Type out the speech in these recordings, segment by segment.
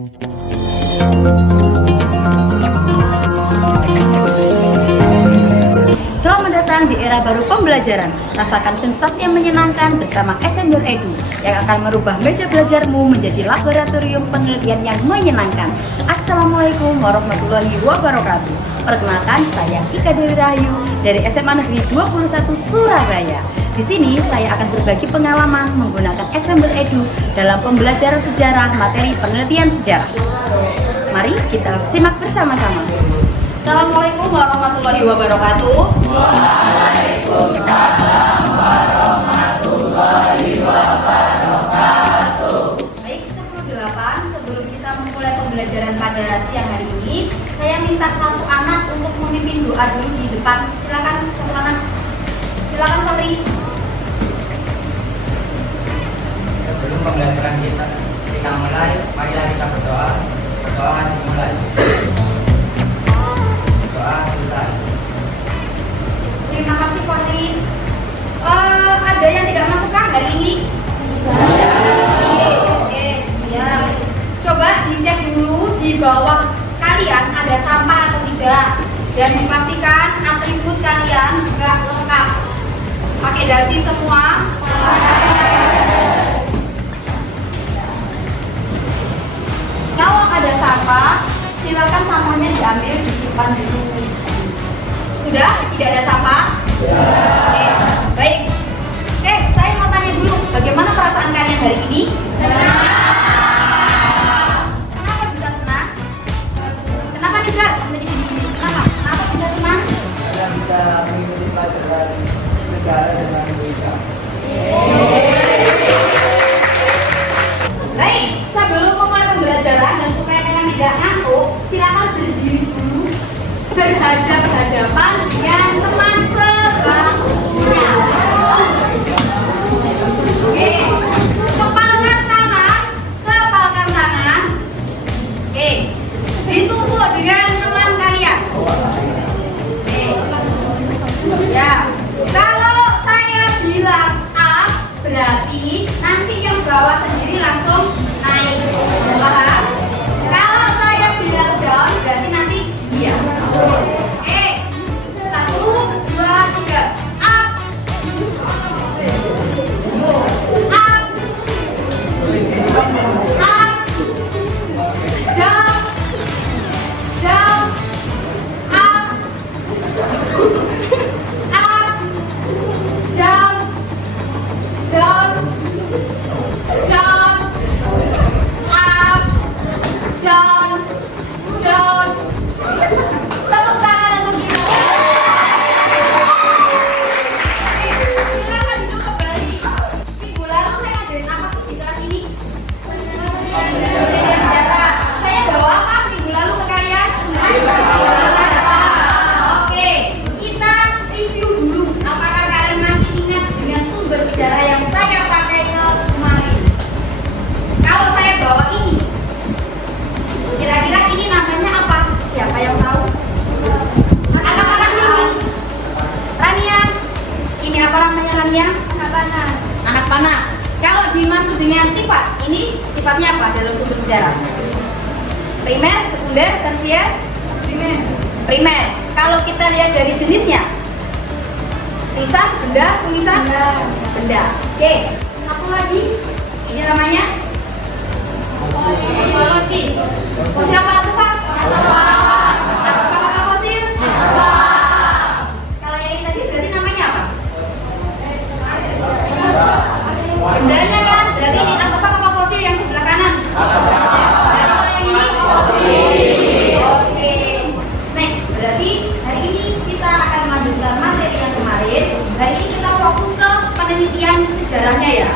Selamat datang di era baru pembelajaran. Rasakan sensasi yang menyenangkan bersama Ascender Edu yang akan merubah meja belajarmu menjadi laboratorium penelitian yang menyenangkan. Assalamualaikum warahmatullahi wabarakatuh. Perkenalkan, saya Ika Dewi Rahayu dari SMA Negeri 21 Surabaya. Di sini saya akan berbagi pengalaman menggunakan Ascender Edu dalam pembelajaran sejarah materi penelitian sejarah. Mari kita simak bersama-sama. Assalamualaikum warahmatullahi wabarakatuh. Waalaikumsalam warahmatullahi wabarakatuh. Baik, sebelum kita memulai pembelajaran pada siang hari ini, saya minta satu anak untuk memimpin doa dulu di depan. Silakan satu anak. Silakan Sotri. Sebelum pembelajaran kita mulai, marilah kita berdoa. Berdoa dimulai. Doa selesai. Terima kasih Sotri. Ada yang tidak masukkah hari ini? Oke, siap. Coba dicek dulu di bawah kalian ada sampah atau tidak, dan dipastikan atribut kalian juga lengkap. Pakai dasi semua. Kalau ada sampah, silakan sampahnya diambil, disimpan dulu. Sudah? Tidak ada sampah? Oke, baik. Oke, saya mau tanya dulu, bagaimana perasaan kalian hari ini? Senang. Kenapa bisa senang? Kenapa nih, Gar? Kenapa? Kenapa bisa senang? Kita bisa mengikuti pelajaran sejarah dengan baik. Baik, sebelum memulai pembelajaran dan supaya kalian tidak ngantuk, silakan berdiri dulu berhadap-hadapan dengan teman sebangkunya. Oke, kepalkan tangan. Oke, ditumpuk dengan teman kalian. Oke, ya. Kalau saya bilang A, berarti nanti yang bawah sendiri langsung naik. Paham? Kalau saya bilang down, berarti nanti dia. Oke, 1, 2, 3. Up. Up. Up. Down. Down. Up. Up. Down. Down. Down. Up. Down. Down. Tepuk tangan untuk kita. Silakan duduk kembali. Minggu lalu saya ngajarin apa sih di kelas ini? Sejarah. Saya bawa apa minggu lalu ke kalian? Oke, kita review dulu. Apakah kalian masih ingat dengan sumber sejarah yang saya pakai kemarin? Kalau saya bawa ini, kira-kira ini namanya apa? Siapa yang tahu? Anak-anak dulu. Rania. Ini apa namanya Rania? Anak panah. Anak panah. Kalau dimaksud dengan sifat, ini sifatnya apa dalam sumber sejarah? Primer, sekunder, tersier? Primer. Primer. Kalau kita lihat dari jenisnya, lisan, benda, tulisan? Benda. Oke. Satu lagi. Ini namanya? Fosil. Fosil apa tuh Pak? Apa fosil? Kalau yang ini tadi berarti namanya apa? Bendanya kan? Berarti ini apa fosil yang sebelah kanan? Berarti kalau yang ini? Oke. Next, berarti hari ini kita akan melanjutkan materi yang kemarin. Hari ini kita fokus ke penelitian sejarahnya ya.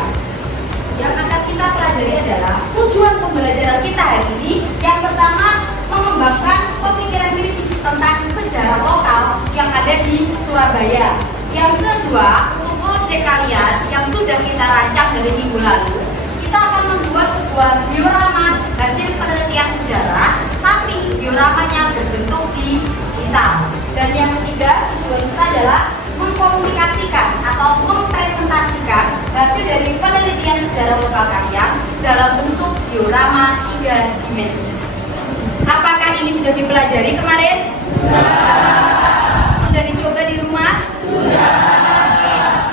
Yang akan kita pelajari adalah tujuan pembelajaran kita hari ini. Yang pertama, mengembangkan pemikiran kritis tentang sejarah lokal yang ada di Surabaya. Yang kedua, untuk proyek kalian yang sudah kita rancang dari minggu lalu, kita akan membuat sebuah diorama hasil penelitian sejarah, tapi dioramanya berbentuk digital. Dan yang ketiga, tujuan kita adalah mengkomunikasikan atau mempresentasikan hasil dari penelitian sejarah lokal kalian dalam bentuk diorama 3D. dimensi. Apakah ini sudah dipelajari kemarin? Sudah dicoba di rumah? Oke.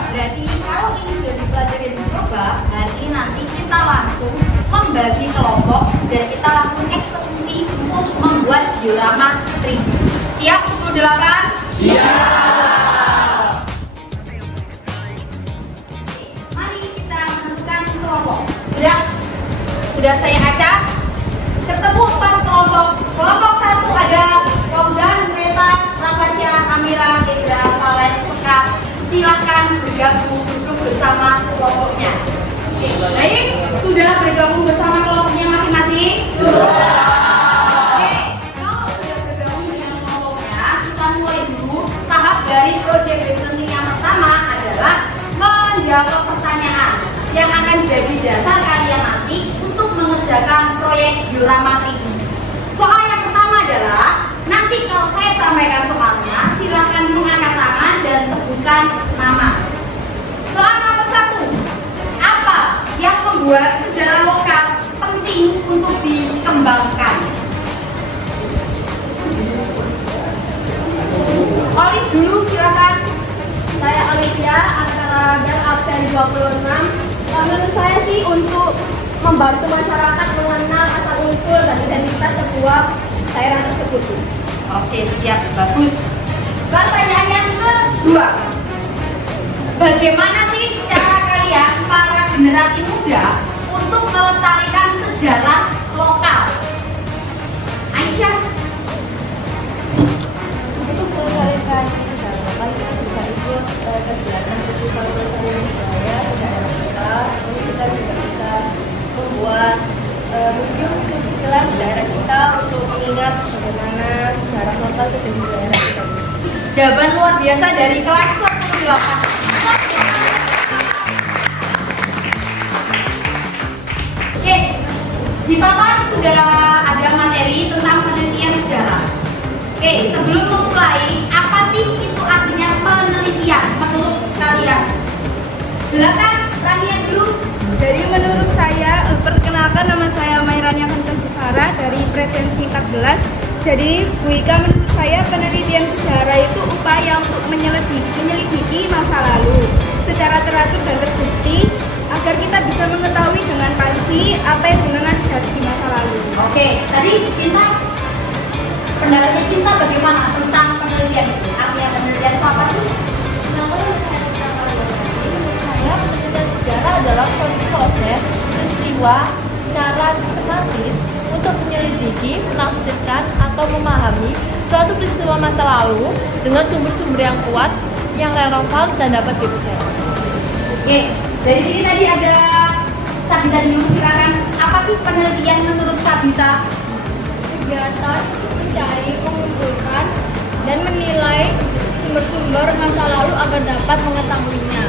Berarti kalau ini sudah dipelajari dan dicoba, hari ini nanti kita langsung membagi kelompok dan kita langsung eksekusi untuk membuat diorama 3D. Siap 108? Siap. Mari kita menentukan kelompok. Sudah saya acak. Ketemu 4 kelompok. Kelompok 1 ada Fauzan, Reta, Rafasya, Amira, Indra, Valen, Sekar. Silakan bergabung duduk bersama kelompoknya. Oke, baik. Sudah bergabung bersama kelompoknya masing-masing? Sudah. Oke, kalau sudah bergabung dengan kelompoknya, kita mulai dulu. Tahap dari project listening yang pertama adalah menjawab pertanyaan yang akan jadi dasar kalian nanti untuk mengerjakan proyek diorama 3D. Soal yang pertama adalah nanti kalau saya sampaikan soalnya, silakan mengangkat tangan dan sebutkan nama. Soal nomor 1, apa yang membuat sejarah lokal penting untuk dikembangkan? Olive dulu silakan. Saya Olivia, antara dan absen 26. Menurut saya sih untuk membantu masyarakat mengenal asal-usul dan identitas sebuah daerah tersebut. Oke, siap, bagus. Pertanyaan yang kedua, bagaimana sih cara kalian para generasi muda untuk melestarikan sejarah lokal? Aisyah. Untuk melestarikan sejarah lokal kita bisa ikut kegiatan festival budaya di daerah kita. Lalu kita juga bisa membuat museum silsilah di daerah kita untuk mengingat bagaimana sejarah lokal itu di daerah kita. Jawaban luar biasa dari kelas 108. Oke, di papan sudah ada materi tentang penelitian sejarah. Oke, sebelum memulai, apa sih itu artinya penelitian menurut kalian? Silakan, Rania dulu. Jadi menurut saya, perkenalkan nama saya Mairania Kentensara dari Presensi 14. Jadi Bu Ika, menurut saya penelitian sejarah itu upaya untuk menyelidiki masa lalu secara teratur dan terbukti agar kita bisa mengetahui dengan pasti apa yang sebenarnya terjadi di masa lalu. Oke, tadi Cinta, pendapatnya Cinta bagaimana tentang penelitian itu? Artinya penelitian itu apa sih? Penelitian sejarah adalah suatu proses peristiwa secara sistematis untuk menyelidiki, menafsirkan, atau memahami suatu peristiwa masa lalu dengan sumber-sumber yang kuat, yang relevan dan dapat dipercaya. Oke, dari sini tadi ada Sabita dulu, silakan. Apa sih penelitian menurut Sabita? Kegiatan mencari, mengumpulkan, dan menilai sumber-sumber masa lalu agar dapat mengetahuinya.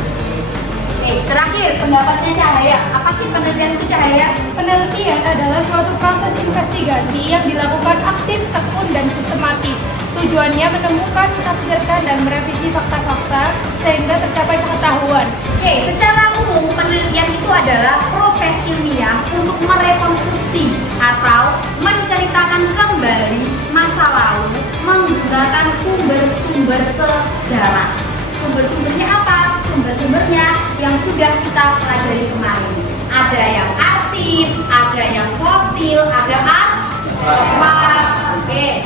Oke, terakhir pendapatnya Cahaya. Apa sih penelitian itu, Cahaya? Penelitian adalah suatu proses investigasi yang dilakukan aktif, tekun, dan sistematis. Tujuannya menemukan, menafsirkan, dan merevisi fakta-fakta sehingga tercapai pengetahuan. Oke, secara umum penelitian itu adalah proses ilmiah untuk merekonstruksi atau menceritakan kembali masa lalu menggunakan sumber-sumber sejarah. Sumber-sumbernya apa? Sumber-sumbernya yang sudah kita pelajari kemarin. Ada yang arsip, ada yang fosil, ada apa? Oke.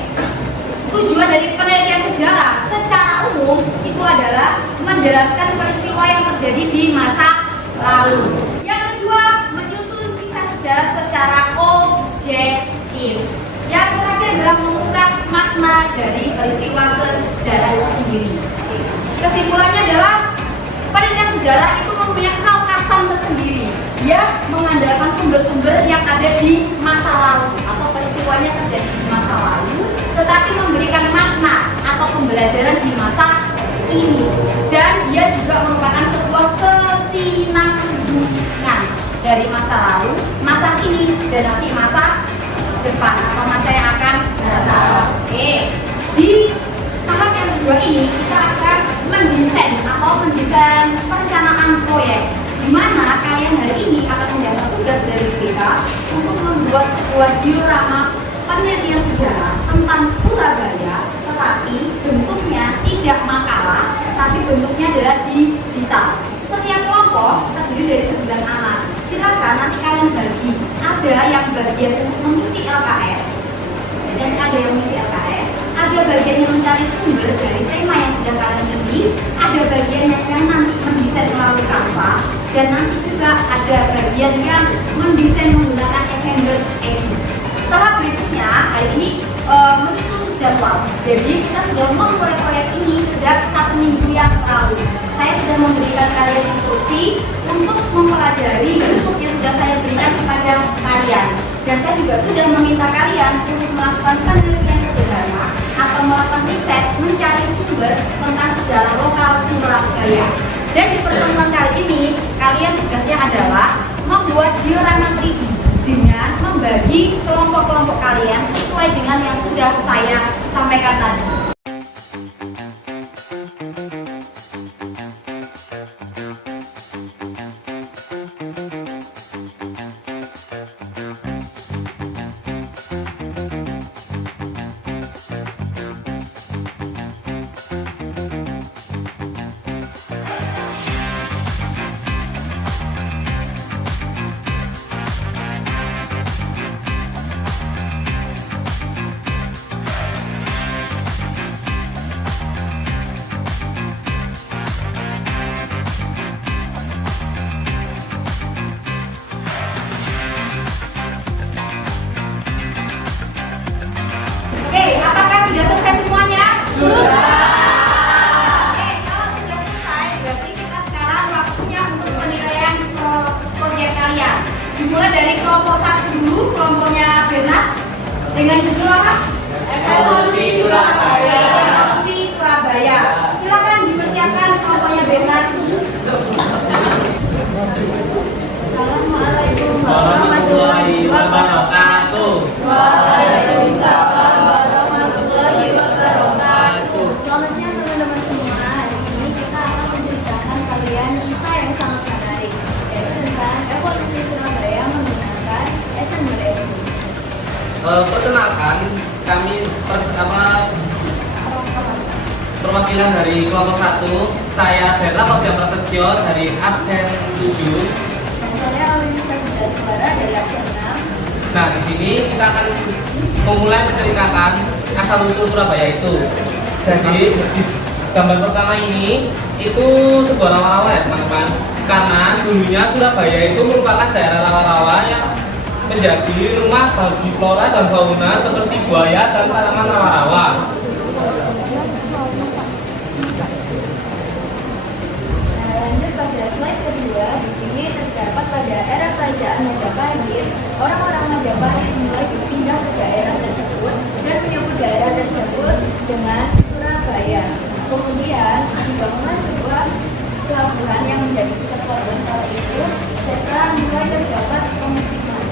Tujuan dari penelitian sejarah secara umum itu adalah menjelaskan peristiwa yang terjadi di masa lalu. Yang kedua, menyusun kisah sejarah secara objektif. Yang terakhir adalah mengungkap makna dari peristiwa sejarah itu sendiri. Kesimpulannya adalah penelitian sejarah itu mempunyai kekhasan tersendiri. Dia mengandalkan sumber-sumber yang ada di masa lalu atau peristiwanya terjadi di masa lalu, tetapi memberikan makna atau pembelajaran di masa ini. Dan dia juga merupakan sebuah kesinambungan dari masa lalu, masa kini, dan nanti masa depan atau masa yang akan datang. Oke, di tahap yang kedua ini kita akan mendesain perencanaan proyek, di mana kalian hari ini akan mendapat tugas dari BK untuk membuat membuat diorama penelitian sejarah tentang Surabaya, tetapi bentuknya tidak makalah, tapi bentuknya adalah digital. Setiap kelompok terdiri dari 9 anak. Silakan nanti kalian bagi. Ada yang bagian untuk mengisi LKS, dan ada yang mengisi LKS. Ada bagian yang mencari sumber dari tema yang sudah kalian pilih. Ada bagian yang nanti mendesain melalui Canva, dan nanti juga ada bagian yang mendesain menggunakan Assembler Edu. Tahap berikutnya hari ini menyusun jadwal. Jadi kita sudah memulai proyek ini sejak 1 minggu yang lalu. Saya sudah memberikan kalian instruksi untuk mempelajari bentuk yang sudah saya berikan kepada kalian. Dan saya juga sudah meminta kalian untuk melakukan penelitian sederhana atau melakukan riset mencari sumber tentang sejarah lokal Surabaya. Dan di pertemuan kali ini kalian tugasnya adalah membuat diorama 3D dengan membagi kelompok-kelompok kalian sesuai dengan yang sudah saya sampaikan tadi. Oke, apakah sudah selesai semuanya? Sudah. Oke, kalau sudah selesai, berarti kita sekarang waktunya untuk penilaian proyek kalian. Dimulai dari kelompok 1 dulu, kelompoknya Bernard dengan judul apa? Evolusi Surabaya. Evolusi Surabaya. Silakan dipersiapkan kelompoknya Bernard. Assalamualaikum warahmatullahi wabarakatuh. Waalaikumsalam warahmatullahi wabarakatuh. Selamat siang teman-teman semua. Hari ini kita akan menceritakan kalian kisah yang sangat menarik, yaitu tentang evolusi Surabaya menggunakan Assembler Edu. Perkenalkan, kami perwakilan dari kelompok 1. Saya Hendra Fabian Prasetyo dari absen 7. Dan saya Aulinista Bunda Suara dari absen 6. Nah, di sini kita akan memulai menceritakan asal usul Surabaya itu. Jadi di gambar pertama ini itu sebuah rawa-rawa ya teman-teman. Karena dulunya Surabaya itu merupakan daerah rawa-rawa yang menjadi rumah bagi flora dan fauna seperti buaya dan tanaman rawa-rawa. Nah, lanjut pada slide kedua, di sini terdapat pada era kerajaan Majapahit, orang-orang Majapahit mulai berpindah ke daerah tersebut dan menyebut daerah tersebut dengan Surabaya. Kemudian dibangunlah sebuah pelabuhan yang menjadi pusat pelabuhan kala itu, serta mulai terdapat pemukiman.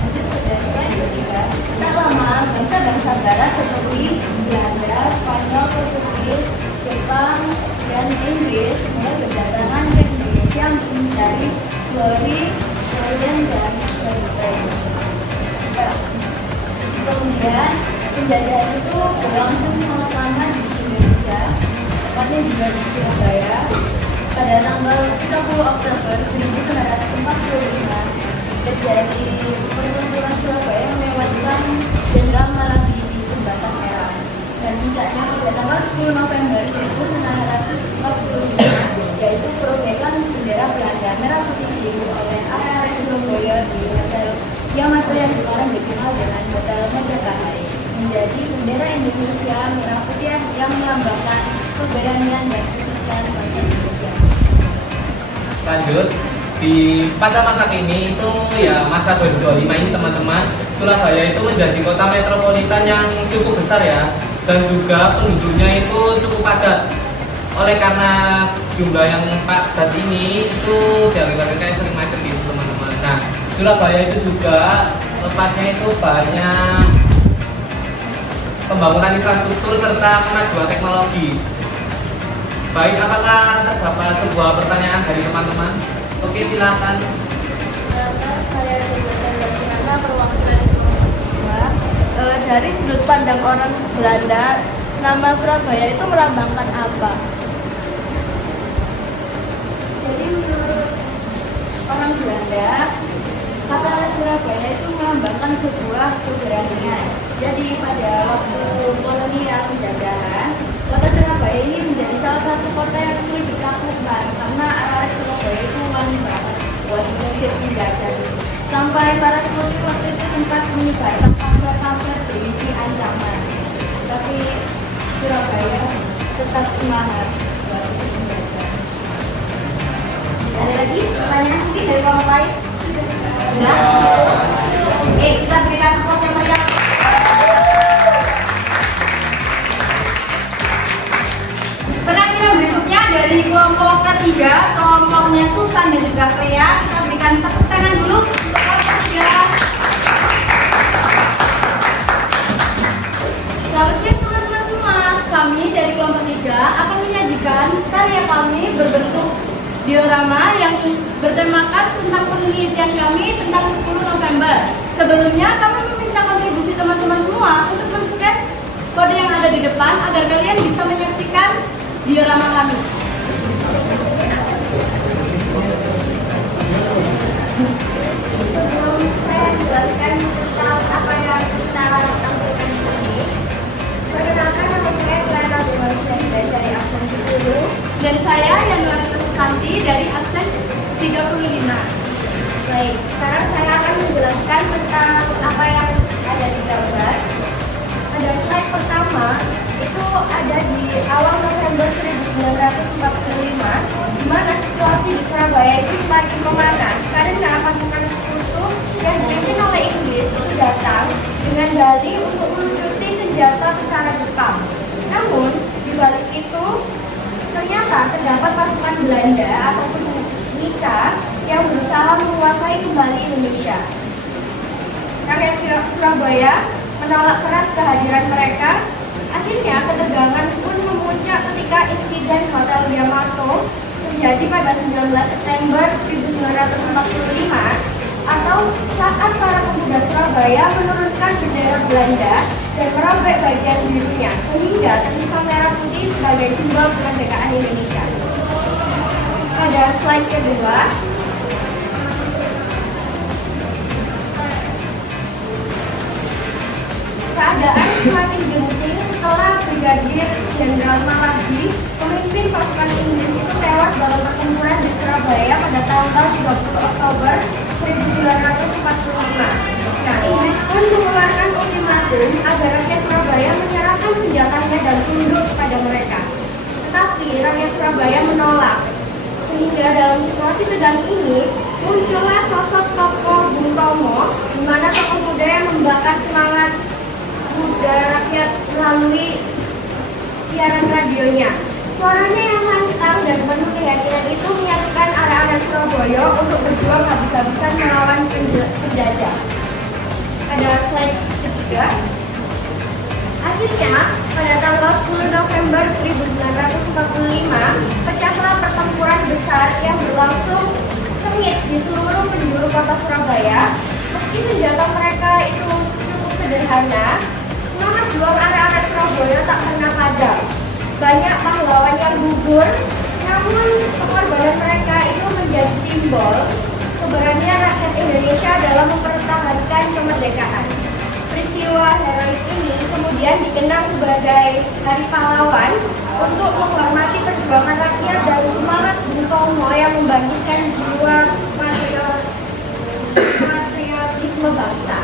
Lanjut pada slide ketiga, tak lama bangsa-bangsa barat seperti Belanda, Spanyol, Portugis, Jepang, dan Inggris mulai berdatangan ke Indonesia untuk mencari glory, golden, dan lain. Kemudian penjajahan itu berlangsung sangat lama di Indonesia, tepatnya juga di Surabaya. Pada tanggal 30 Oktober 1945 terjadi pertempuran Surabaya yang menewaskan Jenderal Malagi di Jembatan Merah. Dan puncaknya pada tanggal 10 November 1945, yaitu perobekan bendera Belanda merah putih biru oleh RRS Surabaya di hotel yang sekarang dikenal dengan Hotel Majapahit, menjadi bendera Indonesia merah putih yang melambangkan keberanian dan kesuksesan bangsa Indonesia. Lanjut, pada masa ini itu ya masa 2025 ini teman-teman, Surabaya itu menjadi kota metropolitan yang cukup besar ya, dan juga penduduknya itu cukup padat. Oleh karena jumlah yang padat ini itu diakibatkan kayak sering macet gitu teman-teman. Nah, Surabaya itu juga tepatnya itu banyak pembangunan infrastruktur serta kemajuan teknologi. Baik, apakah terdapat sebuah pertanyaan dari teman-teman? Oke, silakan. dari sudut pandang orang Belanda, nama Surabaya itu melambangkan apa? Jadi menurut orang Belanda, kata Surabaya itu melambangkan sebuah keberanian. Jadi pada waktu kolonial penjajahan, kota Surabaya ini menjadi salah satu kota yang sulit ditaklukkan karena arah Surabaya itu wani banget buat mengusir penjajah. Sampai para sekutu waktu itu sempat menyebarkan pamflet-pamflet berisi ancaman. Tapi Surabaya tetap semangat buat mengusir penjajah. Ada lagi pertanyaan mungkin dari Pak Bapak? Enggak? Oke, kita berikan tepuk yang meriah. Penampilan berikutnya dari kelompok ketiga, kelompoknya Susan dan juga Clea. Kita berikan tepuk tangan dulu untuk kelompok ketiga. Selamat siang teman-teman semua. Kami dari kelompok 3 akan menyajikan karya kami berbentuk diorama yang bertemakan tentang penelitian kami tentang 10 November. Sebelumnya kami meminta kontribusi teman-teman semua untuk men-scan kode yang ada di depan agar kalian bisa menyaksikan diorama kami. Sebelum saya menjelaskan tentang apa yang kita tampilkan di sini, perkenalkan nama saya Clara Dewansyah dari absen 10. Dan saya Yanuarita Susanti dari absen 35. Baik, sekarang saya akan menjelaskan tentang apa yang ada di gambar. Pada slide pertama, itu ada di awal November 1945, di mana situasi di Surabaya itu semakin memanas karena pasukan sekutu yang dipimpin oleh Inggris itu datang dengan dalih untuk melucuti senjata tentara Jepang. Namun, di balik itu, ternyata terdapat pasukan Belanda ataupun Nika yang berusaha menguasai kembali Indonesia. Rakyat Surabaya menolak keras kehadiran mereka. Akhirnya ketegangan pun memuncak ketika insiden Hotel Yamato terjadi pada 19 September 1945 atau saat para pemuda Surabaya menurunkan bendera Belanda dan merobek bagian birunya sehingga tersisa merah putih sebagai simbol kemerdekaan Indonesia. Pada slide kedua, keadaan semakin genting setelah Brigadir Jenderal Maladi, pemimpin pasukan Inggris itu tewas dalam pertempuran di Surabaya pada tanggal 30 Oktober 1945. Nah, Inggris pun mengeluarkan ultimatum agar rakyat Surabaya menyerahkan senjatanya dan tunduk kepada mereka. Tetapi rakyat Surabaya menolak. Sehingga dalam situasi tegang ini muncullah sosok tokoh Bung Tomo, di mana tokoh muda yang membakar semangat muda rakyat melalui siaran radionya. Suaranya yang lantang dan penuh keyakinan itu menyarankan anak-anak Surabaya untuk berjuang habis-habisan melawan penjajah. Pada slide ketiga, akhirnya pada tanggal 10 November 1945 pecahlah pertempuran besar yang berlangsung sengit di seluruh penjuru kota Surabaya. Meski senjata mereka itu cukup sederhana, semangat juang anak-anak Surabaya tak pernah padam. Banyak pahlawan yang gugur, namun pengorbanan mereka itu menjadi simbol keberanian rakyat Indonesia dalam mempertahankan kemerdekaan. Peristiwa heroik ini kemudian dikenal sebagai Hari Pahlawan untuk menghormati perjuangan rakyat dan semangat Bung Tomo yang membangkitkan jiwa patriotisme bangsa.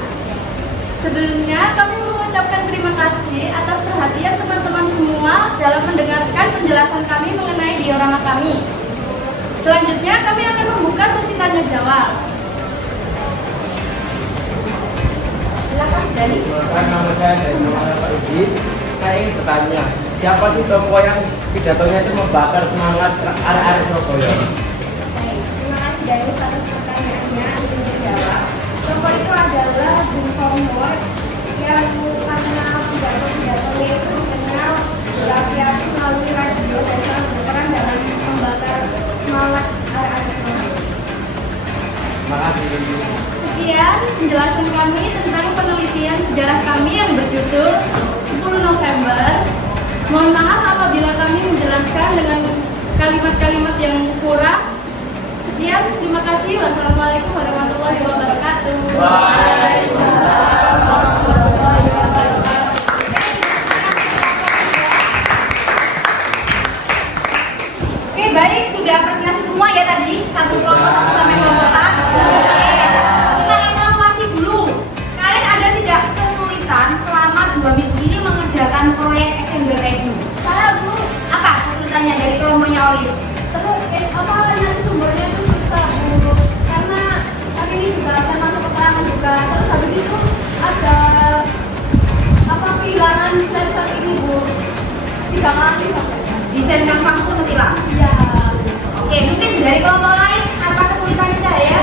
Sebelumnya kami mengucapkan terima kasih atas perhatian teman-teman semua dalam mendengarkan penjelasan kami mengenai diorama kami. Selanjutnya kami akan membuka sesi tanya jawab. Silakan Dani. Nama saya dari nama Pak Iji. Saya ingin bertanya, siapa sih tokoh yang pidatonya itu membakar semangat arek-arek Surabaya? Baik, terima kasih Dani atas pertanyaannya. Untuk menjawab, tokoh itu adalah Bung Tomo yang karena pidatonya itu dikenal rakyat melalui radio dan sangat berperan dalam membakar semangat arek-arek Surabaya. Terima kasih. Sekian penjelasan kami tentang penelitian penelitian sejarah kami yang berjudul 10 November. Mohon maaf apabila kami menjelaskan dengan kalimat-kalimat yang kurang. Sekian, terima kasih. Wassalamualaikum warahmatullahi wabarakatuh. Waalaikumsalam warahmatullahi wabarakatuh. Oke, baik, sudah presentasi semua ya tadi, satu kelompok satu sampai kelompok A. Kita evaluasi dulu. Kalian ada tidak kesulitan selama 2 minggu ini mengerjakan proyek Assembler Edu? Saya Bu, Apa kesulitannya dari kelompoknya Olive? nanti sumbernya itu susah Bu, karena hari ini juga akan masuk keterangan juga. Terus habis itu ada kehilangan desain ini Bu, 3 kali makanya. Desain kan langsung hilang. Iya. Oke, mungkin dari kelompok lain apa kesulitannya ya?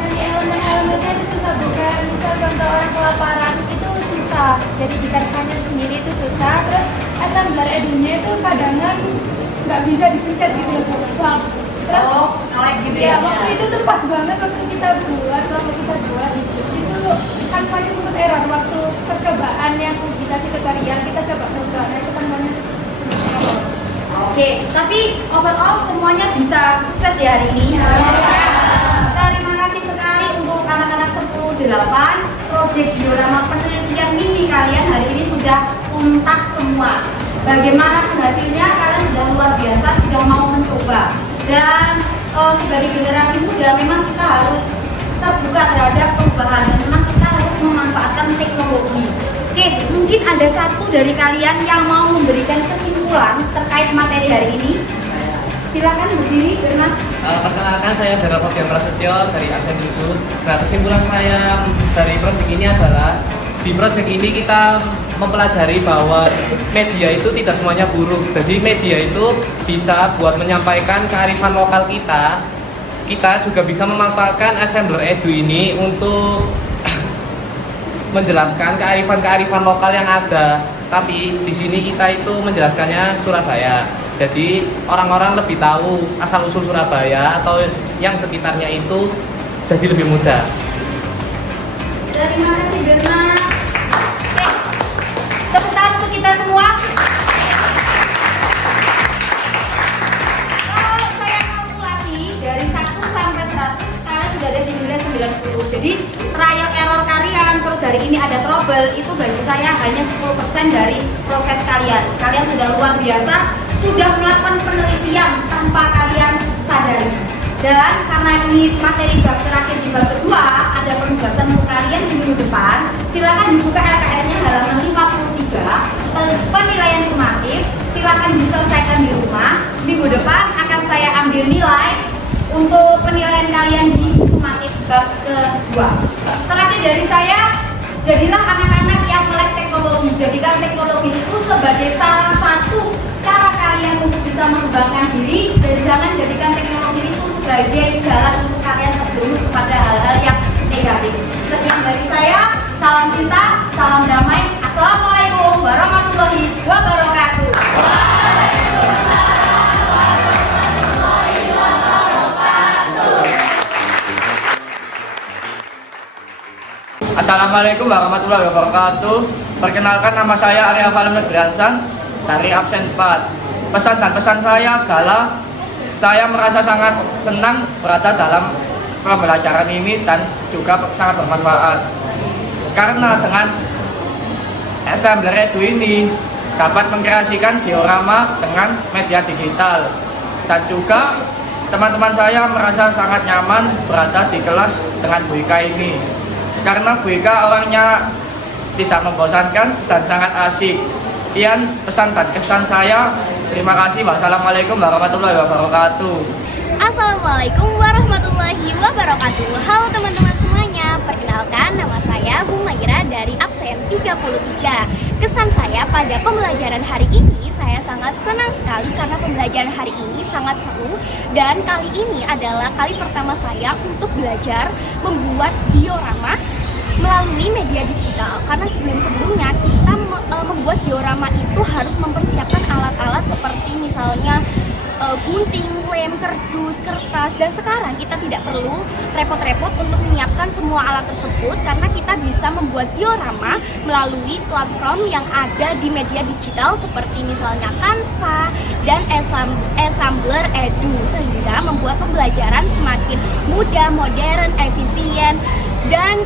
Dari elemen-elemennya itu susah bukan, misal contoh orang kelaparan itu susah, jadi dikerjakannya sendiri itu susah. Terus assembler edunya itu kadang-kadang nggak bisa dipencet gitu ya Bu. Terus ngelek gitu ya ya? waktu itu tuh pas banget waktu kita buat itu kan banyak sempat error waktu percobaan yang dikasih ke kalian, kita coba nah itu kan banyak. Oke, tapi overall semuanya bisa sukses ya hari ini. Terima kasih sekali untuk anak-anak 10-8. Proyek diorama penelitian mini kalian hari ini sudah tuntas semua. Bagaimana hasilnya? Kalian sudah luar biasa, sudah mau mencoba. Dan sebagai generasi muda memang kita harus terbuka terhadap perubahan. Dan memang kita harus memanfaatkan teknologi. Oke, mungkin ada satu dari kalian yang mau memberikan kesimpulan terkait materi hari ini. Silakan berdiri, Firman. Perkenalkan, saya Dara Fabian Prasetyo dari absen 7. Nah, kesimpulan saya dari proyek ini adalah di proyek ini kita mempelajari bahwa media itu tidak semuanya buruk. Jadi media itu bisa buat menyampaikan kearifan lokal kita. Kita juga bisa memanfaatkan Assembler Edu ini untuk menjelaskan kearifan-kearifan lokal yang ada. Tapi di sini kita itu menjelaskannya Surabaya. Jadi orang-orang lebih tahu asal-usul Surabaya atau yang sekitarnya itu jadi lebih mudah. Terima kasih, Firman. Tepuk tangan untuk kita semua. Kalau saya kalkulasi dari 1 sampai 100, kalian sudah ada di nilai 90. Jadi trial error kalian, terus dari ini ada trouble, itu bagi saya hanya 10% dari proses kalian. Kalian sudah luar biasa, sudah melakukan penelitian tanpa kalian sadari. Dan karena ini materi bab terakhir di bab kedua, ada penugasan untuk kalian di minggu depan. Silakan dibuka LKS-nya halaman 53, penilaian sumatif. Silakan diselesaikan di rumah. Minggu depan akan saya ambil nilai untuk penilaian kalian di sumatif bab kedua. Terakhir dari saya, jadilah anak-anak yang melek teknologi. Jadikan teknologi itu sebagai salah satu cara kalian untuk bisa mengembangkan diri, dan jangan jadikan teknologi itu sebagai jalan untuk kalian terjerumus kepada hal-hal yang negatif. Sekian dari saya, salam cinta, salam damai. Assalamualaikum warahmatullahi wabarakatuh. Assalamualaikum warahmatullahi wabarakatuh. Perkenalkan, nama saya Arya Valmer Briansan dari absen 4. Pesan dan pesan saya adalah saya merasa sangat senang berada dalam pembelajaran ini dan juga sangat bermanfaat. Karena dengan Assembler Edu ini dapat mengkreasikan diorama dengan media digital, dan juga teman-teman saya merasa sangat nyaman berada di kelas dengan Bu Ika ini. Karena Bu Ika orangnya tidak membosankan dan sangat asik. Sekian pesan dan kesan saya. Terima kasih. Wassalamualaikum warahmatullahi wabarakatuh. Assalamualaikum warahmatullahi wabarakatuh. Halo teman-teman semuanya. Perkenalkan, nama saya Humaira dari absen 33. Kesan saya pada pembelajaran hari ini, saya sangat senang sekali karena pembelajaran hari ini sangat seru. Dan kali ini adalah kali pertama saya untuk belajar membuat diorama melalui media digital, karena sebelum-sebelumnya kita membuat diorama itu harus mempersiapkan alat-alat seperti misalnya gunting, lem, kardus, kertas, dan sekarang kita tidak perlu repot-repot untuk menyiapkan semua alat tersebut karena kita bisa membuat diorama melalui platform yang ada di media digital seperti misalnya Canva dan Assembler Edu, sehingga membuat pembelajaran semakin mudah, modern, efisien, dan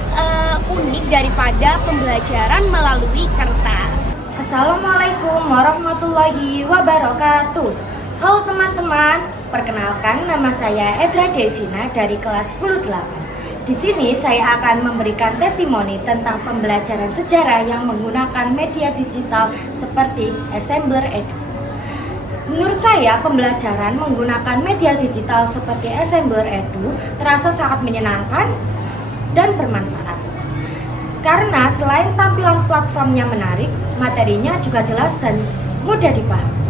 unik daripada pembelajaran melalui kertas. Assalamualaikum warahmatullahi wabarakatuh. Halo teman-teman, perkenalkan nama saya Edra Devina dari kelas 10-8. Di sini saya akan memberikan testimoni tentang pembelajaran sejarah yang menggunakan media digital seperti Assembler Edu. Menurut saya, pembelajaran menggunakan media digital seperti Assembler Edu terasa sangat menyenangkan dan bermanfaat. Karena selain tampilan platformnya menarik, materinya juga jelas dan mudah dipahami.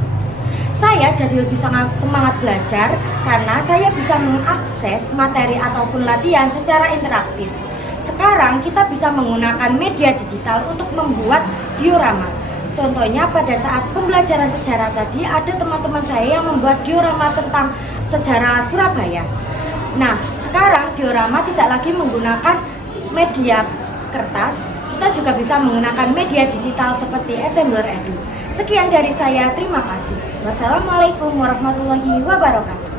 Saya jadi lebih sangat semangat belajar karena saya bisa mengakses materi ataupun latihan secara interaktif. Sekarang kita bisa menggunakan media digital untuk membuat diorama. Contohnya pada saat pembelajaran sejarah tadi ada teman-teman saya yang membuat diorama tentang sejarah Surabaya. Nah, sekarang diorama tidak lagi menggunakan media kertas, kita juga bisa menggunakan media digital seperti Assembler Edu. Sekian dari saya, terima kasih. Wassalamualaikum warahmatullahi wabarakatuh.